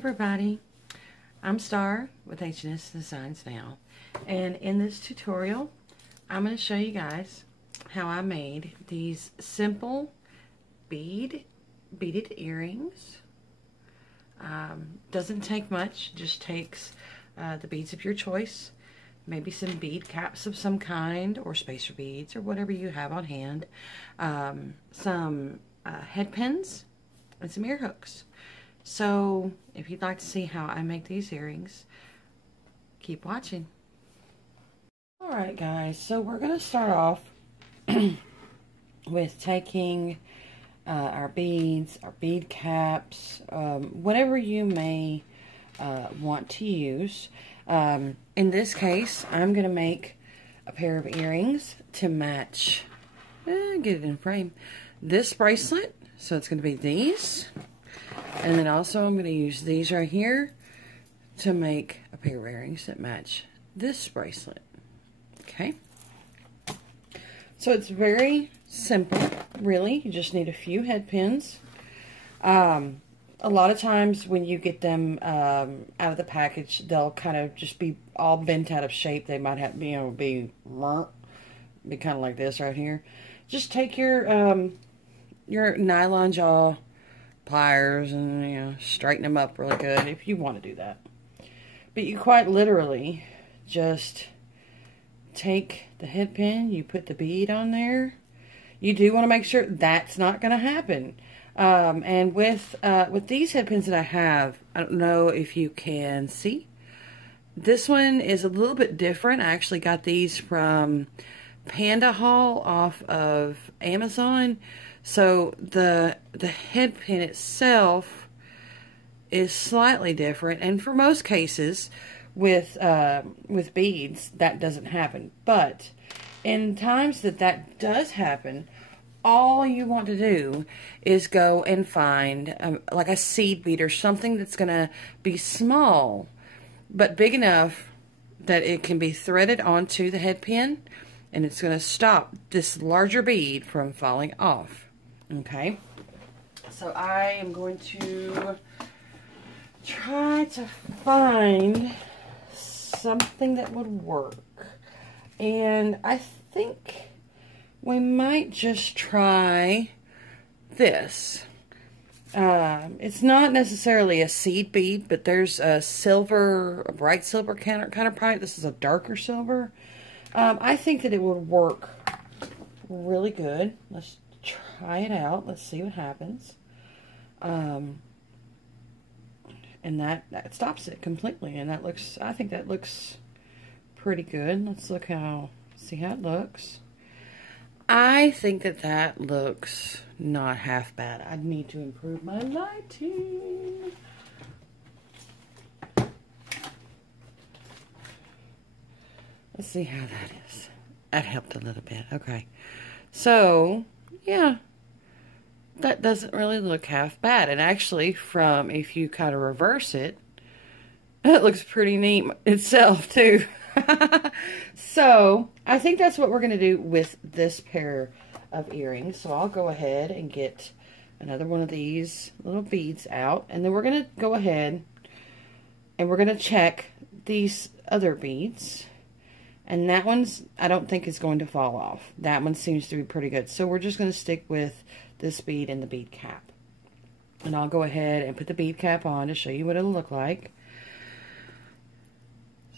everybody, I'm Star with H&S Designs Now, and in this tutorial I'm going to show you guys how I made these simple beaded earrings. Doesn't take much, just takes the beads of your choice, maybe some bead caps of some kind or spacer beads or whatever you have on hand, some head pins and some ear hooks. So if you'd like to see how I make these earrings, keep watching. Alright guys, so we're going to start off with taking our beads, our bead caps, whatever you may want to use. In this case, I'm going to make a pair of earrings to match, get it in frame, this bracelet. So it's going to be these. And then also I'm going to use these right here to make a pair of earrings that match this bracelet. Okay. So it's very simple, really. You just need a few head pins. A lot of times when you get them out of the package, they'll kind of just be all bent out of shape. They might have, be kind of like this right here. Just take your nylon jaw pliers and straighten them up really good if you want to do that. But you quite literally just take the head pin, you put the bead on there. You do want to make sure that's not going to happen. And with these head pins that I have, I don't know if you can see. This one is a little bit different. I actually got these from Panda Haul off of Amazon. So the head pin itself is slightly different, and for most cases with beads that doesn't happen. But in times that does happen, all you want to do is go and find like a seed bead or something that's going to be small but big enough that it can be threaded onto the head pin, and it's going to stop this larger bead from falling off. Okay, so I am going to try to find something that would work, and I think we might just try this. It's not necessarily a seed bead, but there's a bright silver counterpart. This is a darker silver. I think that it would work really good. Let's try it out. Let's see what happens. And that stops it completely, and that looks, I think that looks pretty good. Let's see how it looks. I think that looks not half bad. I need to improve my lighting. Let's see how that is. That helped a little bit. Okay. So, yeah, that doesn't really look half bad. And actually, if you kind of reverse it, it looks pretty neat itself, too. So, I think that's what we're going to do with this pair of earrings. So, I'll go ahead and get another one of these little beads out. And then we're going to go ahead and we're going to check these other beads. And that one's, I don't think is going to fall off. That one seems to be pretty good. So, we're just going to stick with this bead and the bead cap. And I'll go ahead and put the bead cap on to show you what it'll look like.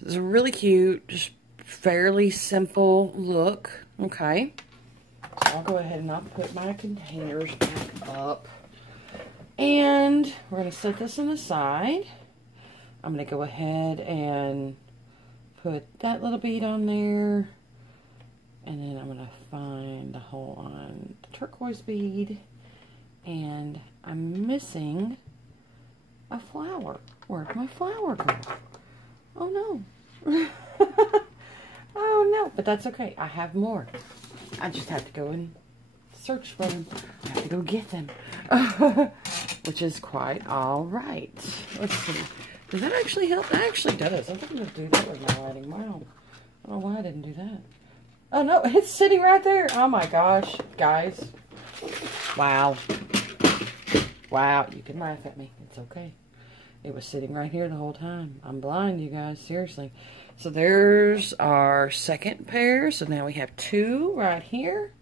It's a really cute, just fairly simple look. Okay. So I'll go ahead and I'll put my containers back up. And we're going to set this on the side. I'm going to go ahead and put that little bead on there. And then I'm going to find the hole on the turquoise bead. And I'm missing a flower. Where'd my flower go? Oh no. Oh no. But that's okay. I have more. I just have to go and search for them. I have to go get them. Which is quite alright. Let's see. Does that actually help? That actually does. I think I'm going to do that with my lighting. Wow. I don't know why I didn't do that. Oh no, it's sitting right there. Oh my gosh, guys. Wow. Wow, you can laugh at me. It's okay. It was sitting right here the whole time. I'm blind, you guys, seriously. So there's our second pair. So now we have 2 right here.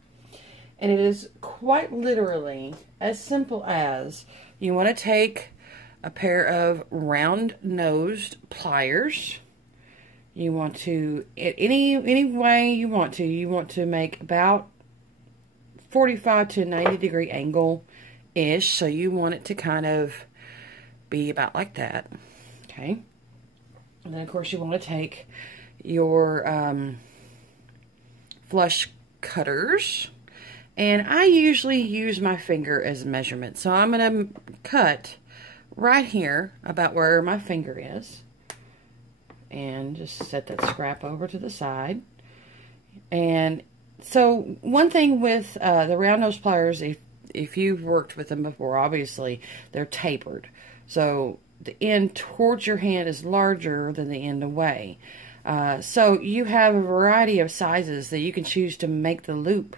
And it is quite literally as simple as you want to take a pair of round-nosed pliers. You want to, any way you want to make about 45 to 90 degree angle-ish. So you want it to kind of be about like that. Okay. And then, of course, you want to take your flush cutters. And I usually use my finger as a measurement. So I'm going to cut right here about where my finger is. And just set that scrap over to the side. And so one thing with the round nose pliers, if you've worked with them before, obviously they're tapered. So the end towards your hand is larger than the end away. So you have a variety of sizes that you can choose to make the loop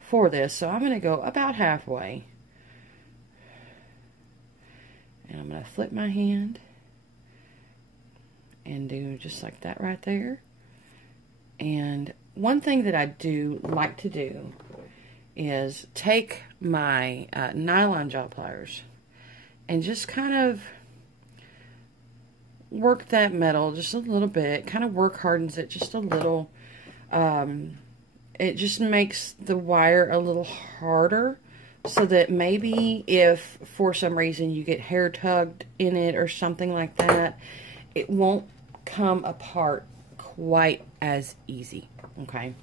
for this. So I'm going to go about halfway. And I'm going to flip my hand and do just like that right there. And one thing that I do like to do is take my nylon jaw pliers and just kind of work that metal just a little bit, kind of work hardens it just a little. It just makes the wire a little harder, so that maybe if for some reason you get hair tugged in it or something like that, it won't come apart quite as easy. Okay,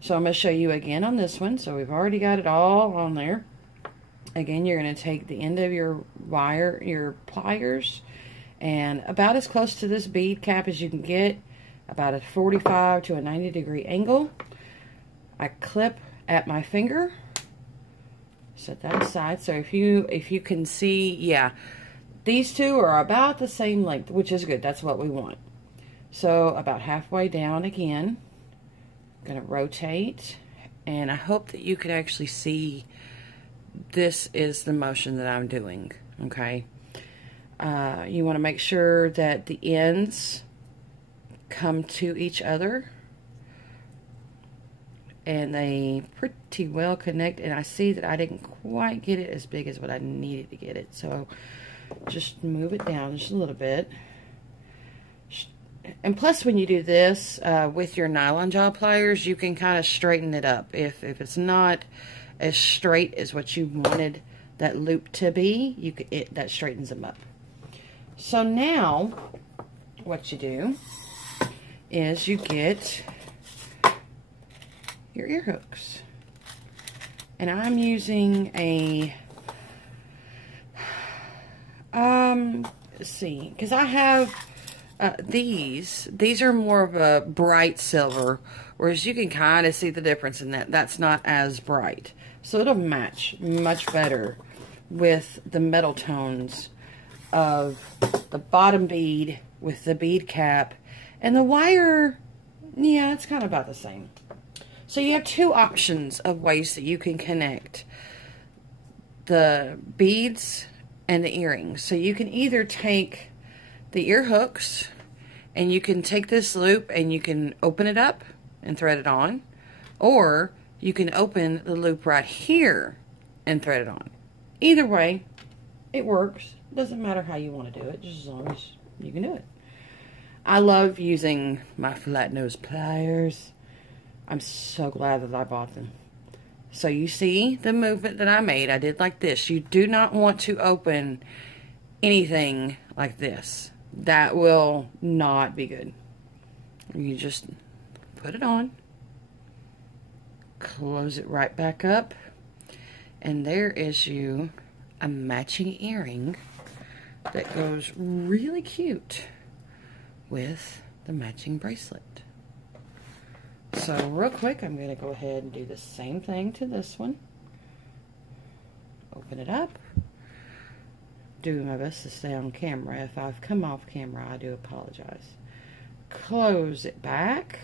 so I'm going to show you again on this one. So we've already got it all on there. Again, you're going to take the end of your wire, your pliers, and about as close to this bead cap as you can get, about a 45 to a 90 degree angle. I clip at my finger, set that aside. So if you can see, yeah, these two are about the same length, which is good. That's what we want. So about halfway down again, I'm going to rotate, and I hope that you can actually see this is the motion that I'm doing. Okay. You want to make sure that the ends come to each other and they pretty well connect. And I see that I didn't quite get it as big as what I needed to get it, so just move it down just a little bit. And plus, when you do this with your nylon jaw pliers, you can kind of straighten it up. If it's not as straight as what you wanted that loop to be, that straightens them up. So now, what you do is you get your ear hooks. And I'm using a, let's see, because I have these are more of a bright silver, whereas you can kind of see the difference in that. That's not as bright. So it'll match much better with the metal tones of the bottom bead with the bead cap. And the wire, yeah, it's kind of about the same. So you have 2 options of ways that you can connect the beads and the earrings. So you can either take the ear hooks and you can take this loop and you can open it up and thread it on, or you can open the loop right here and thread it on. Either way, it works. It doesn't matter how you want to do it, just as long as you can do it. I love using my flat nose pliers. I'm so glad that I bought them. So you see the movement that I made. I did like this. You do not want to open anything like this. That will not be good. You just put it on, close it right back up, and there is you a matching earring that goes really cute with the matching bracelet. So real quick, I'm going to go ahead and do the same thing to this one. Open it up. Do my best to stay on camera. If I've come off camera, I do apologize. Close it back.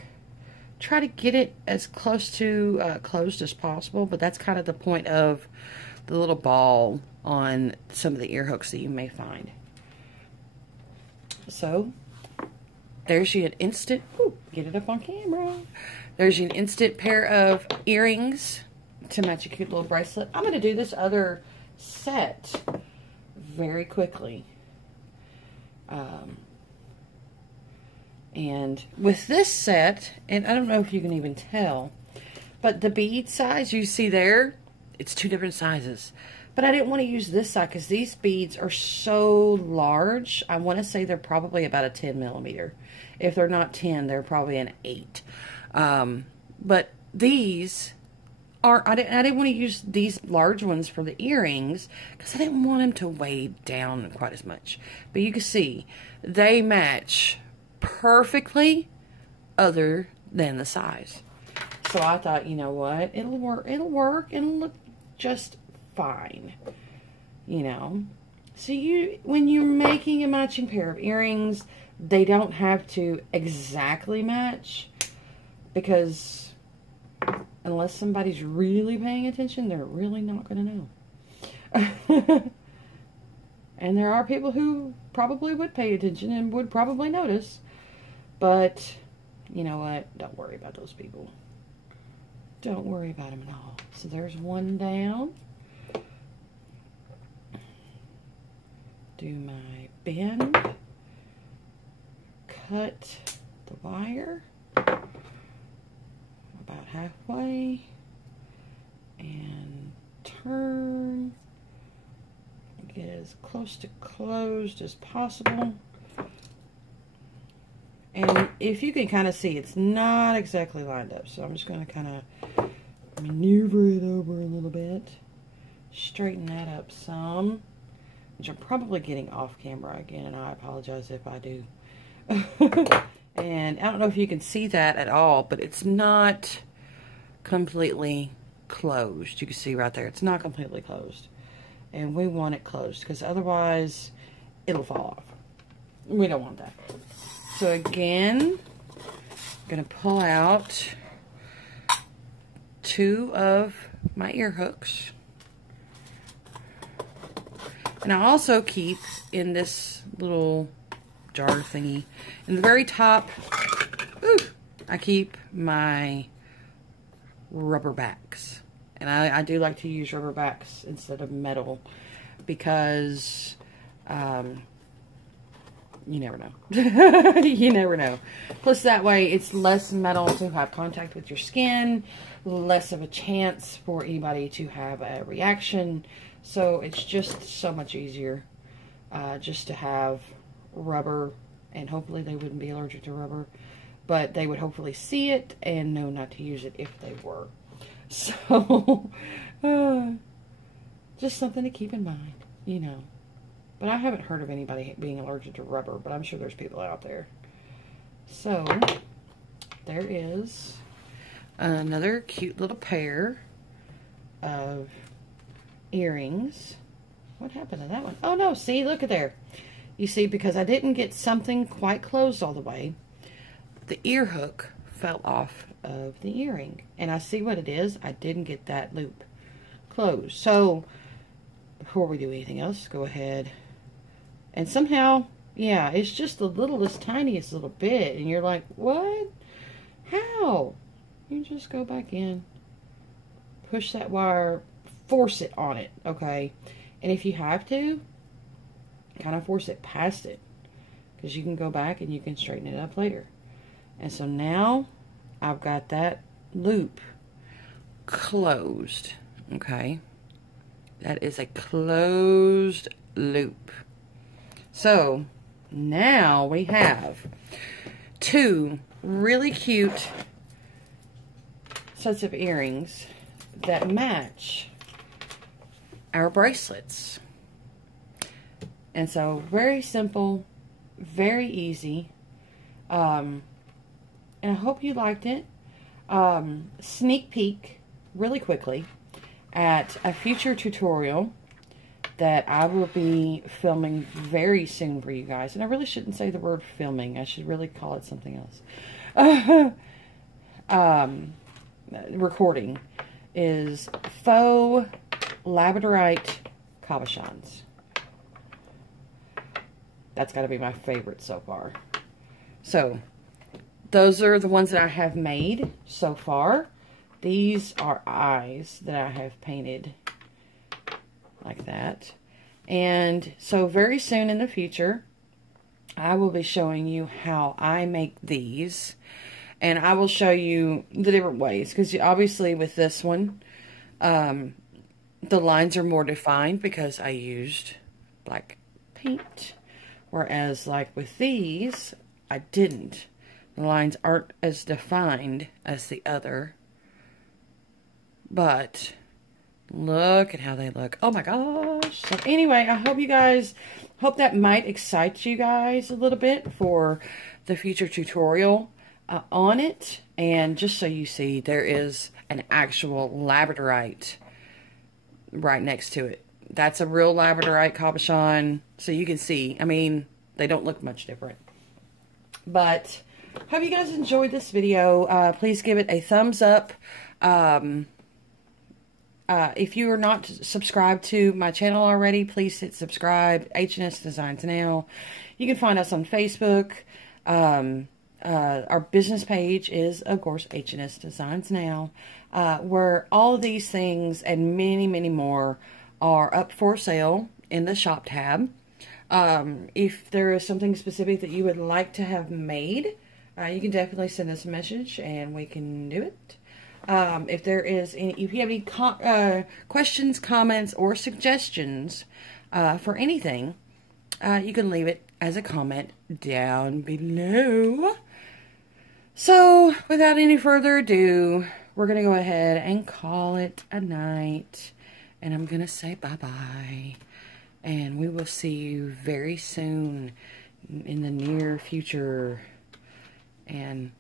Try to get it as close to closed as possible, but that's kind of the point of the little ball on some of the ear hooks that you may find. So, there's you an instant, ooh, get it up on camera. There's you an instant pair of earrings to match a cute little bracelet. I'm going to do this other set very quickly. And with this set, and I don't know if you can even tell, but the bead size you see there, it's 2 different sizes. But I didn't want to use this side because these beads are so large. I want to say they're probably about a 10 millimeter. If they're not 10, they're probably an 8. But these are, I didn't want to use these large ones for the earrings because I didn't want them to weigh down quite as much. But you can see, they match perfectly other than the size. So I thought, you know what, it'll work, it'll look just fine, you know. So when you're making a matching pair of earrings, they don't have to exactly match, because unless somebody's really paying attention, they're really not going to know. And there are people who probably would pay attention and would probably notice. But, you know what? Don't worry about those people. Don't worry about them at all. So there's one down. Do my bend. Cut the wire about halfway. And turn. Get as close to closed as possible. And if you can kind of see, it's not exactly lined up. So I'm just going to kind of maneuver it over a little bit. Straighten that up some. Which I'm probably getting off camera again, and I apologize if I do. And I don't know if you can see that at all, but it's not completely closed. You can see right there, it's not completely closed. And we want it closed, because otherwise it'll fall off. We don't want that. So again, I'm going to pull out 2 of my ear hooks. And I also keep in this little jar thingy, in the very top, I keep my rubber backs. And I do like to use rubber backs instead of metal, because you never know. You never know. Plus, that way, it's less metal to have contact with your skin, less of a chance for anybody to have a reaction. So, it's just so much easier just to have rubber, and hopefully they wouldn't be allergic to rubber, but they would hopefully see it and know not to use it if they were. So, just something to keep in mind, you know. But I haven't heard of anybody being allergic to rubber, but I'm sure there's people out there. So, there is another cute little pair of earrings. What happened to that one? Oh, no, see, look at there. You see, because I didn't get something quite closed all the way, the ear hook fell off of the earring. And I see what it is. I didn't get that loop closed. So, before we do anything else, go ahead. And somehow, yeah, it's just the littlest, tiniest little bit. And you're like, what? How? You just go back in, push that wire, force it on it, okay? And if you have to, kind of force it past it, because you can go back and you can straighten it up later. And so now I've got that loop closed, okay? That is a closed loop. So now we have 2 really cute sets of earrings that match our bracelets. And so very simple, very easy. And I hope you liked it. Sneak peek really quickly at a future tutorial that I will be filming very soon for you guys. And I really shouldn't say the word filming. I should really call it something else. Recording is faux labradorite cabochons. That's got to be my favorite so far. So, those are the ones that I have made so far. These are eyes that I have painted like that. And so very soon in the future, I will be showing you how I make these. And I will show you the different ways. Because obviously with this one, the lines are more defined because I used black paint. Whereas like with these, I didn't. The lines aren't as defined as the other. But look at how they look. Oh my gosh. So anyway, I hope that might excite you guys a little bit for the future tutorial on it. And just so you see, there is an actual labradorite right next to it. That's a real labradorite cabochon. So you can see, I mean, they don't look much different. But hope you guys enjoyed this video. Please give it a thumbs up. If you are not subscribed to my channel already, please hit subscribe. H&S Designs Now. You can find us on Facebook. Our business page is, of course, H&S Designs Now, where all of these things and many, many more are up for sale in the shop tab. If there is something specific that you would like to have made, you can definitely send us a message and we can do it. If you have any questions, comments, or suggestions for anything, you can leave it as a comment down below. So, without any further ado, we're going to go ahead and call it a night. And I'm going to say bye-bye. And we will see you very soon in the near future. And